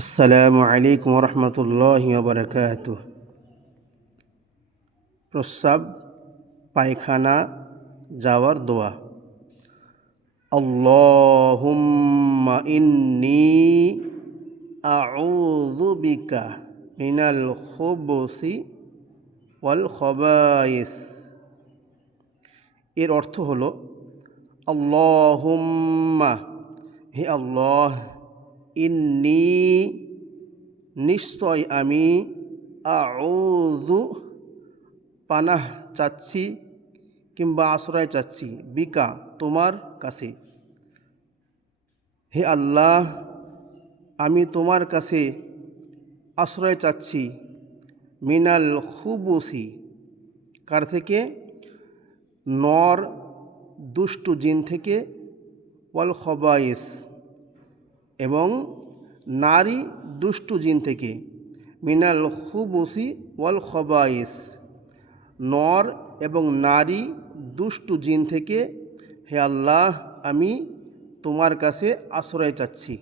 আসসালামু আলাইকুম রহমতুল্লাহ বরকাত প্রস্রাব, পায়খানা, যাওয়ার দোয়া। আল্লাহুম্মা ইন্নি আউযু বিকা মিনাল খুবুসি ওয়াল খবাইস। এর অর্থ হলো, আল্লাহুম্মা, হে আল্লাহ ইন্নি নিশ্চয় আমি আউযু পানাহ চাচ্ছি কিংবা আশ্রয় চাচ্ছি বিকা তোমার কাছে। হে আল্লাহ, আমি তোমার কাছে আশ্রয় চাচ্ছি মিনাল খুবুসি। কার থেকে? নর দুষ্টু জিন থেকে। ওয়াল খবাইস। এবং নারী দুষ্টু জিন থেকে, মিনাল খুবসি ওয়াল খবাইস, নর এবং নারী দুষ্টু জিন থেকে, হে আল্লাহ, আমি তোমার কাছে আশ্রয় চাচ্ছি।